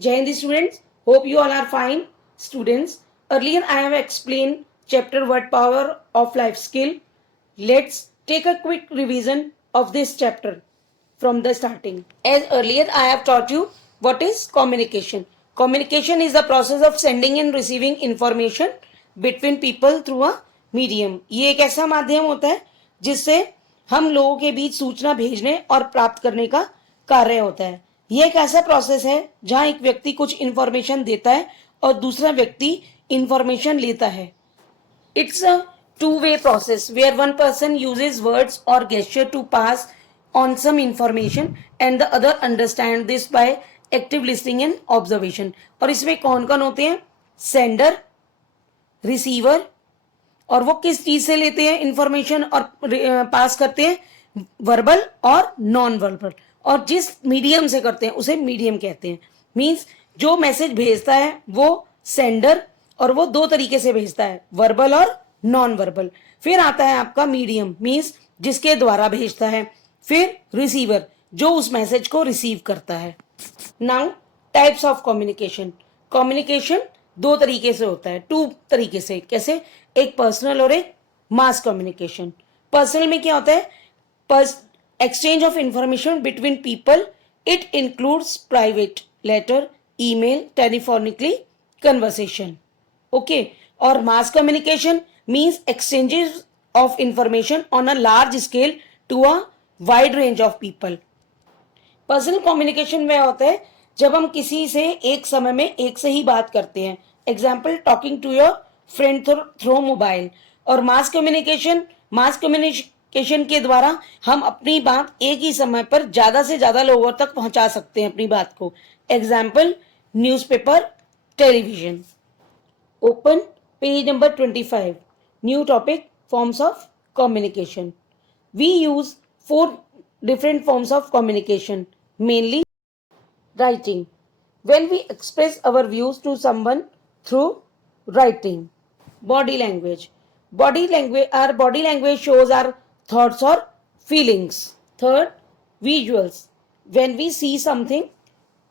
Jai Hind students, hope you all are fine. Students, earlier I have explained chapter word power of life skill. Let's take a quick revision of this chapter from the starting. As earlier I have taught you what is communication. Communication is the process of sending and receiving information between people through a medium. ये एक ऐसा माध्यम होता है जिससे हम लोगों के बीच सूचना भेजने और प्राप्त करने का कार्य होता है. ये एक ऐसा प्रोसेस है जहां एक व्यक्ति कुछ इंफॉर्मेशन देता है और दूसरा व्यक्ति इंफॉर्मेशन लेता है. It's a two-way process where one person uses words or gesture to pass on some information and the other understand this by active listening and observation. और इसमें कौन कौन होते हैं? सेंडर, रिसीवर, और वो किस चीज से लेते हैं इंफॉर्मेशन और पास करते हैं? वर्बल और नॉन वर्बल. और जिस मीडियम से करते हैं उसे मीडियम कहते हैं. मीन्स जो मैसेज भेजता है वो सेंडर, और वो दो तरीके से भेजता है, वर्बल और नॉन वर्बल. फिर आता है आपका मीडियम, मीन्स जिसके द्वारा भेजता है. फिर रिसीवर, जो उस मैसेज को रिसीव करता है. Now types of communication. Communication दो तरीके से होता है, टू तरीके से. कैसे? एक पर्सनल और एक मास कम्युनिकेशन. पर्सनल में क्या होता है? Exchange of information between people. It includes private letter, email, telephonically conversation. Okay. और mass communication means exchanges of information on a large scale to a wide range of people. Personal communication में होता है जब हम किसी से एक समय में एक से ही बात करते हैं. Example, talking to your friend through mobile. और मास कम्युनिकेशन के द्वारा हम अपनी बात एक ही समय पर ज्यादा से ज्यादा लोगों तक पहुंचा सकते हैं अपनी बात को. Example, newspaper, television. Open page number 25. New topic, forms of communication. We use 4 different forms of communication, mainly writing. When we express our views to someone through writing. Body language. Our body language shows our thoughts or feelings. Third, visuals. When we see something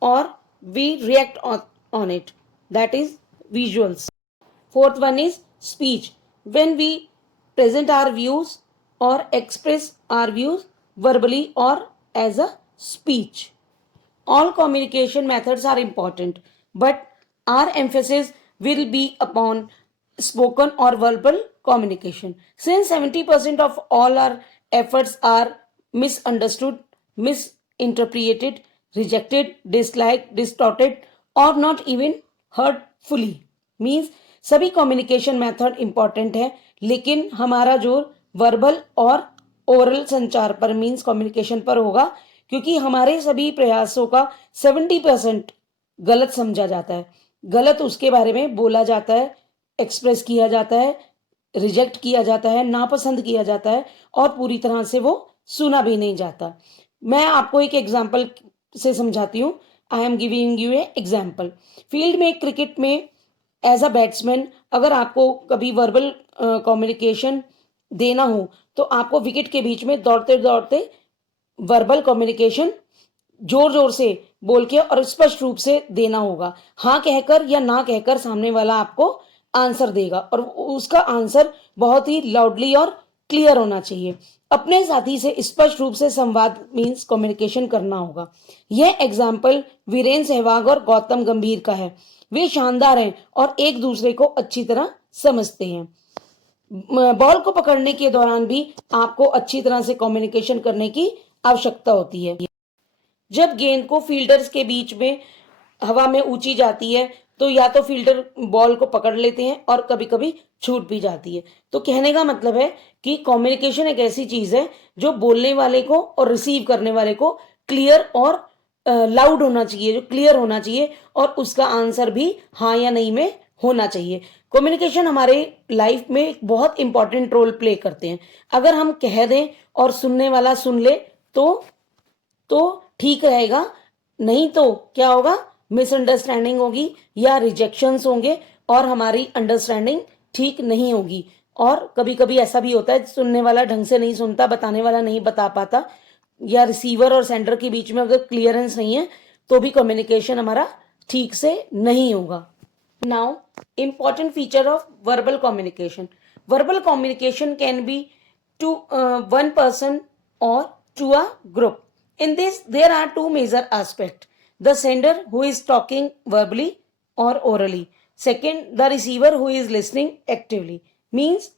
or we react on it, that is visuals. Fourth one is speech. When we present our views or express our views verbally or as a speech. All communication methods are important, but our emphasis will be upon spoken or verbal communication. Since 70% of all our efforts are misunderstood, misinterpreted, rejected, disliked, distorted, or not even heard fully. Means सभी communication method important है, लेकिन हमारा जोर verbal और oral संचार पर, means communication पर होगा, क्योंकि हमारे सभी प्रयासों का 70% गलत समझा जाता है. गलत उसके बारे में बोला जाता है, एक्सप्रेस किया जाता है, रिजेक्ट किया जाता है, नापसंद किया जाता है, और पूरी तरह से वो सुना भी नहीं जाता. मैं आपको एक एग्जाम्पल से समझाती हूँ. I am giving U a example. Field में, क्रिकेट में, एज अ बैट्समैन, अगर आपको कभी वर्बल कम्युनिकेशन देना हो तो आपको विकेट के बीच में दौड़ते दौड़ते वर्बल कम्युनिकेशन जोर जोर से बोल के और स्पष्ट रूप से देना होगा. हाँ कहकर या ना कहकर सामने वाला आपको आंसर देगा, और उसका आंसर बहुत ही लाउडली और क्लियर होना चाहिए. अपने साथी से स्पष्ट रूप से संवाद मीन्स कम्युनिकेशन करना होगा. यह एग्जाम्पल वीरेंद्र सहवाग और गौतम गंभीर का है. वे शानदार हैं और एक दूसरे को अच्छी तरह समझते हैं. बॉल को पकड़ने के दौरान भी आपको अच्छी तरह से कम्युनिकेशन करने की आवश्यकता होती है. जब गेंद को फील्डर्स के बीच में हवा में ऊंची जाती है तो या तो फील्डर बॉल को पकड़ लेते हैं और कभी कभी छूट भी जाती है. तो कहने का मतलब है कि कम्युनिकेशन एक ऐसी चीज है जो बोलने वाले को और रिसीव करने वाले को क्लियर और लाउड होना चाहिए, जो क्लियर होना चाहिए, और उसका आंसर भी हाँ या नहीं में होना चाहिए. कम्युनिकेशन हमारे लाइफ में एक बहुत इंपॉर्टेंट रोल प्ले करते हैं. अगर हम कह दें और सुनने वाला सुन ले तो ठीक रहेगा, नहीं तो क्या होगा? मिसअंडरस्टैंडिंग होगी या रिजेक्शंस होंगे और हमारी अंडरस्टैंडिंग ठीक नहीं होगी. और कभी कभी ऐसा भी होता है सुनने वाला ढंग से नहीं सुनता, बताने वाला नहीं बता पाता, या रिसीवर और सेंडर के बीच में अगर क्लियरेंस नहीं है तो भी कम्युनिकेशन हमारा ठीक से नहीं होगा। Now important feature of verbal communication. Verbal communication can be to one person or to a group. In this, there are two major aspects: the sender who is talking verbally or orally. Second, the receiver who is listening actively. Means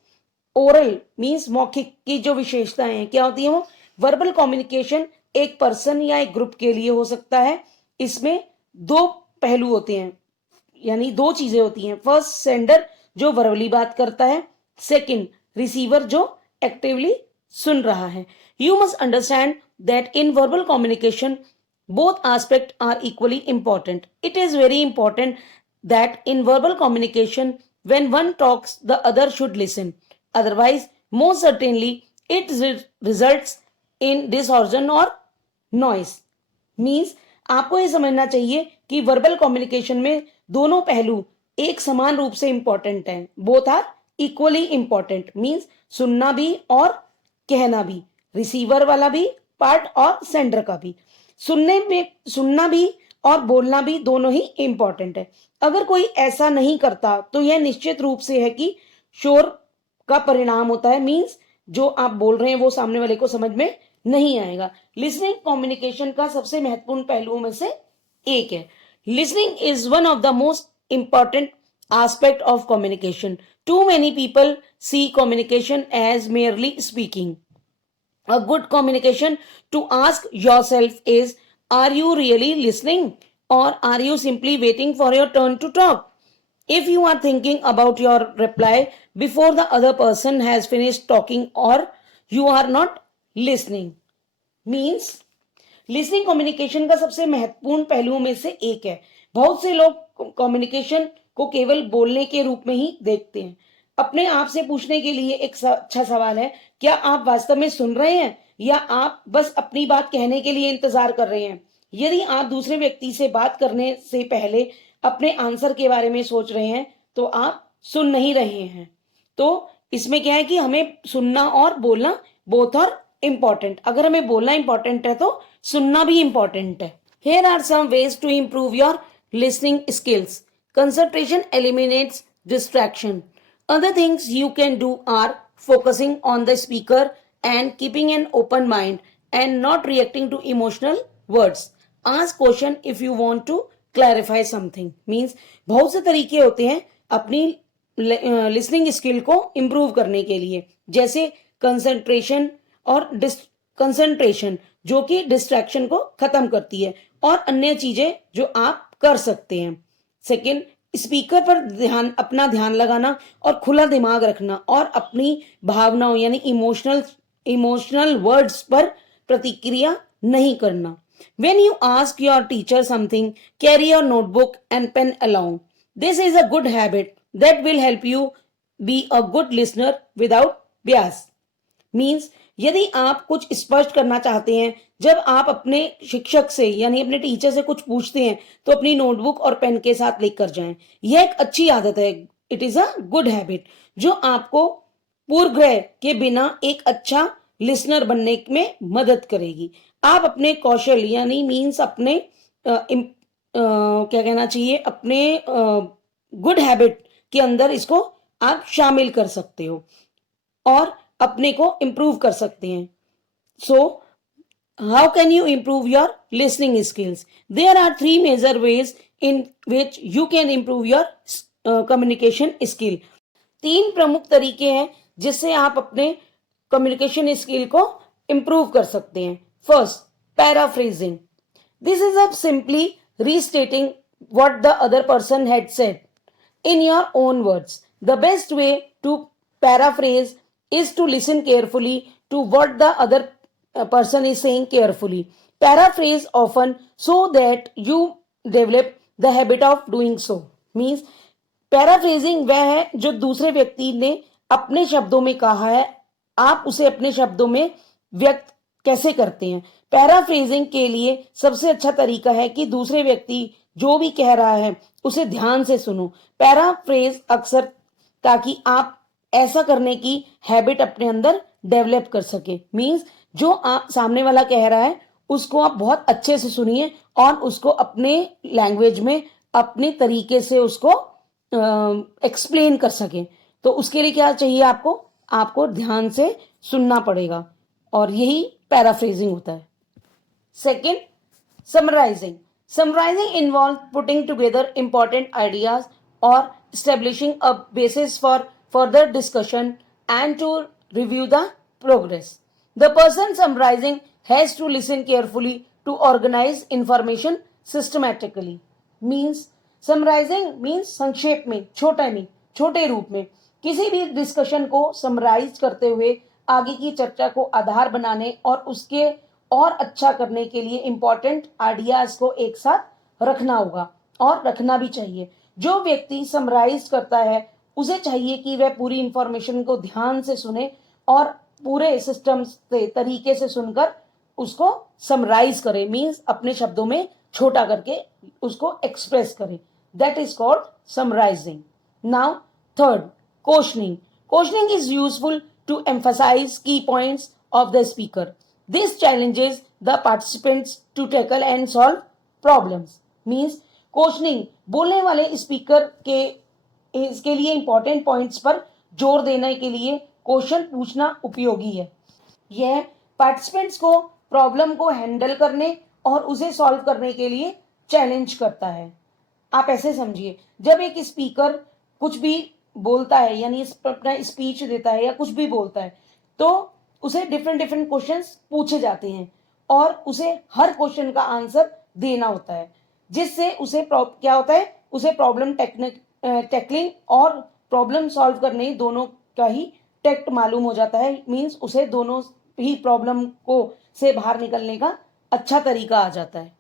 oral means मौखिक की जो विशेषताएं हैं क्या होती है, वो verbal communication एक पर्सन या एक ग्रुप के लिए हो सकता है। इसमें दो पहलू होते हैं, यानी दो चीजें होती हैं। फर्स्ट, सेंडर जो वर्बली बात करता है, सेकंड, रिसीवर जो एक्टिवली सुन रहा है। You must understand that in verbal communication both aspects are equally important. It is very important that in verbal communication, when one talks, the other should listen. Otherwise, most certainly, it results in distortion or noise. Means आपको ये समझना चाहिए कि verbal communication में दोनों पहलू एक समान रूप से इंपॉर्टेंट हैं। Both are equally important. Means सुनना भी और कहना भी, रिसीवर वाला भी पार्ट और सेंडर का भी। सुनना भी और बोलना भी दोनों ही इंपॉर्टेंट है। अगर कोई ऐसा नहीं करता तो यह निश्चित रूप से है कि शोर का परिणाम होता है। मीन्स जो आप बोल रहे हैं वो सामने वाले को समझ में नहीं आएगा। लिसनिंग कम्युनिकेशन का सबसे महत्वपूर्ण पहलुओं में से एक है। Listening is one of the most important aspect of communication. Too many people see communication as merely speaking. A good communication to ask yourself is, are you really listening or are you simply waiting for your turn to talk? If you are thinking about your reply before the other person has finished talking, or you are not listening. Means listening communication का सबसे महत्वपूर्ण पहलुओं में से एक है। बहुत से लोग कम्युनिकेशन को केवल बोलने के रूप में ही देखते हैं। अपने आप से पूछने के लिए एक अच्छा सवाल है, क्या आप वास्तव में सुन रहे हैं या आप बस अपनी बात कहने के लिए इंतजार कर रहे हैं? यदि आप दूसरे व्यक्ति से बात करने से पहले अपने आंसर के बारे में सोच रहे हैं तो आप सुन नहीं रहे हैं। तो इसमें क्या है कि हमें सुनना और बोलना बोथ आर इंपॉर्टेंट। अगर हमें बोलना इंपॉर्टेंट है तो सुनना भी इंपॉर्टेंट है। Here are some ways to improve your listening skills. Concentration eliminates distraction. Other things you can do are focusing on the speaker and keeping an open mind and not reacting to emotional words. Ask question if you want to clarify something. Means बहुत से तरीके होते हैं अपनी listening skill को improve करने के लिए, जैसे कंसंट्रेशन और कंसंट्रेशन जो कि डिस्ट्रैक्शन को खत्म करती है, और अन्य चीजें जो आप कर सकते हैं। सेकंड, स्पीकर पर अपना ध्यान लगाना और खुला दिमाग रखना और अपनी भावनाओं यानी इमोशनल वर्ड्स पर प्रतिक्रिया नहीं करना। When you ask your teacher something, carry your notebook and pen along. This is a good habit that will help you be a good listener without bias. Means यदि आप कुछ स्पष्ट करना चाहते हैं, जब आप अपने शिक्षक से यानी अपने टीचर से कुछ पूछते हैं तो अपनी नोटबुक और पेन के साथ लेकर जाएं। यह एक अच्छी आदत है। It is a good habit जो आपको पूर्वग्रह के बिना एक अच्छा लिसनर बनने में मदद करेगी। आप अपने कौशल यानी मीन्स अपने क्या कहना चाहिए, अपने गुड हैबिट के अंदर इसको आप शामिल कर सकते हो और अपने को इम्प्रूव कर सकते हैं। So how can you improve your listening skills? There are 3 major ways in which you can improve your communication skill. 3 प्रमुख तरीके हैं जिससे आप अपने कम्युनिकेशन स्किल को इम्प्रूव कर सकते हैं। First, paraphrasing. This is a simply restating what the other person had said in your own words. The best way to paraphrase is to listen carefully to what the other person is saying carefully. Paraphrase often so that you develop the habit of doing so. Means paraphrasing वह है जो दूसरे व्यक्ति ने अपने शब्दों में कहा है, आप उसे अपने शब्दों में व्यक्त कैसे करते हैं। पैराफ्रेजिंग के लिए सबसे अच्छा तरीका है कि दूसरे व्यक्ति जो भी कह रहा है उसे ध्यान से सुनो। पैराफ्रेज अक्सर ताकि आप ऐसा करने की हैबिट अपने अंदर डेवलप कर सके। मींस जो आप सामने वाला कह रहा है उसको आप बहुत अच्छे से सुनिए और उसको अपने लैंग्वेज में अपने तरीके से उसको एक्सप्लेन कर सकें। तो उसके लिए क्या चाहिए आपको? आपको ध्यान से सुनना पड़ेगा, और यही पैराफ्रेजिंग होता है। Second, summarising. Summarising involve putting together important ideas और establishing a basis for further discussion and to review the progress. The person summarizing has to listen carefully to organize information systematically. Means summarising means संक्षेप में, छोटे रूप में किसी भी discussion को summarise करते हुए आगे की चर्चा को आधार बनाने और उसके और अच्छा करने के लिए इंपॉर्टेंट आइडियाज को एक साथ रखना होगा, और रखना भी चाहिए। जो व्यक्ति समराइज करता है उसे चाहिए कि वह पूरी इंफॉर्मेशन को ध्यान से सुने और पूरे सिस्टम से तरीके से सुनकर उसको समराइज करे, मीन्स अपने शब्दों में छोटा करके उसको एक्सप्रेस करे। That is called summarising. Now third, questioning. Questioning is useful to emphasise key points of the speaker. This challenges the participants to tackle and solve problems. Means questioning बोलने वाले स्पीकर के इसके लिए इंपॉर्टेंट पॉइंट्स पर जोर देने के लिए क्वेश्चन पूछना उपयोगी है। यह पार्टिसिपेंट्स को प्रॉब्लम को हैंडल करने और उसे सॉल्व करने के लिए चैलेंज करता है। आप ऐसे समझिए, जब एक स्पीकर कुछ भी बोलता है, यानी अपना स्पीच देता है या कुछ भी बोलता है, तो उसे डिफरेंट क्वेश्चंस पूछे जाते हैं और उसे हर क्वेश्चन का आंसर देना होता है, जिससे उसे क्या होता है, उसे प्रॉब्लम टैकलिंग और प्रॉब्लम सॉल्व करने दोनों का ही टेक्ट मालूम हो जाता है। मीन्स उसे दोनों ही प्रॉब्लम को से बाहर निकलने का अच्छा तरीका आ जाता है।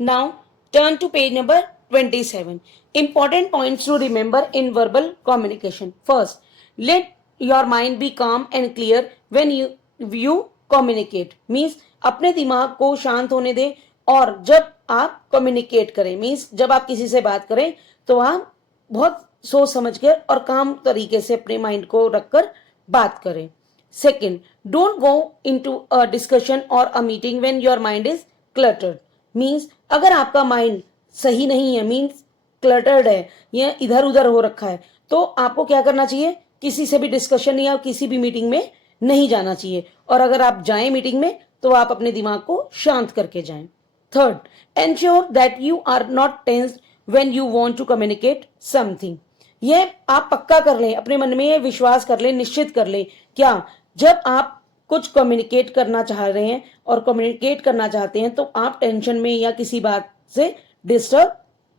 Now turn to page number 27. Important points to remember in verbal communication. First, let your mind be calm and clear when you communicate. Means अपने दिमाग को शांत होने दें, और जब आप कम्युनिकेट करें, मीन्स जब आप किसी से बात करें तो आप बहुत सोच समझ कर और काम तरीके से अपने माइंड को रखकर बात करें। Second, don't go into a discussion or a meeting when your mind is cluttered. Means अगर आपका माइंड सही नहीं है, मीन्स क्लटर्ड है या इधर उधर हो रखा है, तो आपको क्या करना चाहिए? किसी से भी डिस्कशन या किसी भी मीटिंग में नहीं जाना चाहिए, और अगर आप जाएं मीटिंग में तो आप अपने दिमाग को शांत करके जाएं। Third, ensure that you are not tensed when you want to communicate something. यह आप पक्का कर लें, अपने मन में यह विश्वास कर लें, निश्चित कर लें, क्या जब आप कुछ कम्युनिकेट करना चाह रहे हैं और कम्युनिकेट करना चाहते हैं तो आप टेंशन में या किसी बात से डिस्टर्ब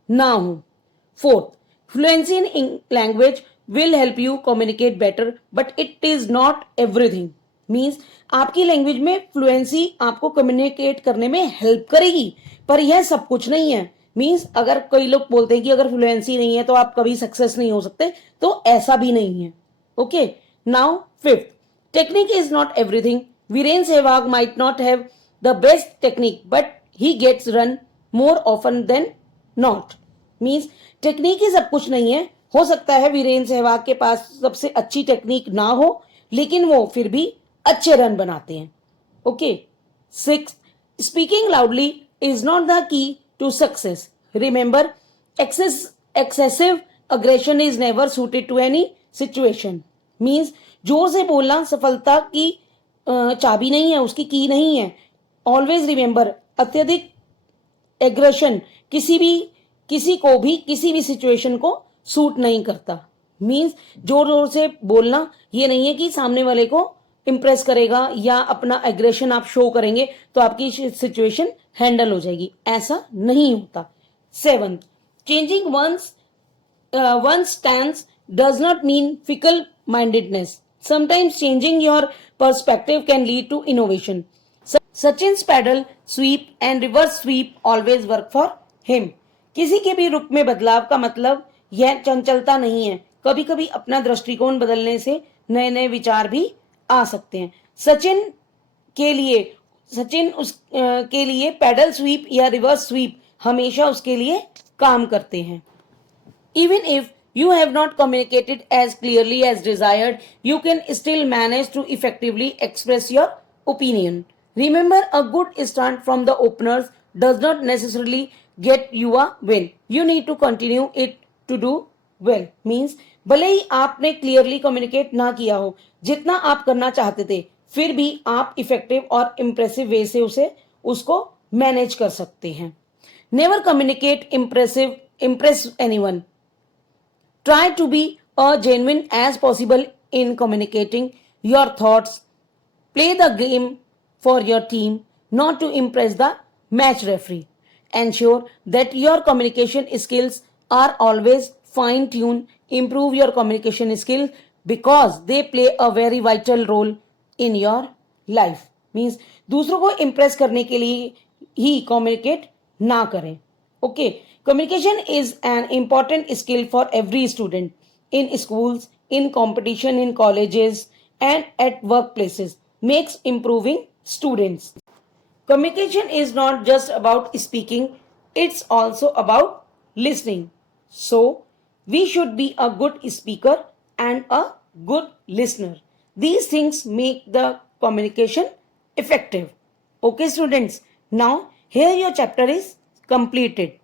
ना हो। Fourth, fluency in language will help you communicate better but it is not everything. Means आपकी लैंग्वेज में फ्लुएंसी आपको कम्युनिकेट करने में हेल्प करेगी, पर यह सब कुछ नहीं है। मीन्स अगर कई लोग बोलते हैं कि अगर फ्लुएंसी नहीं है तो आप कभी सक्सेस नहीं हो सकते, तो ऐसा भी नहीं है। Okay, now fifth, technique is not everything. Viren Sehwag might not have the best technique, but he gets run more often than not. Means technique ही सब कुछ नहीं है। हो सकता है वीरेंद्र सहवाग के पास सबसे अच्छी टेक्निक ना हो, लेकिन वो फिर भी अच्छे रन बनाते हैं। Okay, six, speaking loudly is not the key to success. Remember, excessive aggression is never suited to any situation. Means जोर से बोलना सफलता की चाबी नहीं है, उसकी की नहीं है। ऑलवेज रिमेंबर, अत्यधिक एग्रेशन किसी को भी किसी भी सिचुएशन को सूट नहीं करता। मीन्स जोर जोर से बोलना ये नहीं है कि सामने वाले को इंप्रेस करेगा या अपना एग्रेशन आप शो करेंगे तो आपकी सिचुएशन हैंडल हो जाएगी, ऐसा नहीं होता। Seventh, changing one's stance does not mean fickle mindedness. Sometimes changing your perspective can lead to innovation. Sachin's paddle sweep and reverse sweep always work for him. किसी के भी रुख में बदलाव का मतलब यह चंचलता नहीं है। कभी कभी अपना दृष्टिकोण बदलने से नए नए विचार भी आ सकते हैं। सचिन के लिए पैडल स्वीप या रिवर्स स्वीप हमेशा उसके लिए काम करते हैं। Even if you have not communicated as clearly as desired, you can still manage to effectively express your opinion. Remember, a good start from the openers does not necessarily get you a win. You need to continue it to do well. Means भले ही आपने clearly communicate ना किया हो जितना आप करना चाहते थे, फिर भी आप इफेक्टिव और इम्प्रेसिव वे से उसको मैनेज कर सकते हैं. Never communicate impress anyone. Try to be as genuine as possible in communicating your thoughts. Play the game for your team, not to impress the match referee. Ensure that your communication skills are always fine tuned. Improve your communication skills because they play a very vital role in your life. Means दूसरों को impress करने के लिए ही communicate ना करें. Okay, communication is an important skill for every student in schools, in competition, in colleges, and at workplaces. Makes improving students. Communication is not just about speaking, it's also about listening. So, we should be a good speaker and a good listener. These things make the communication effective. Okay, students, now here your chapter is completed.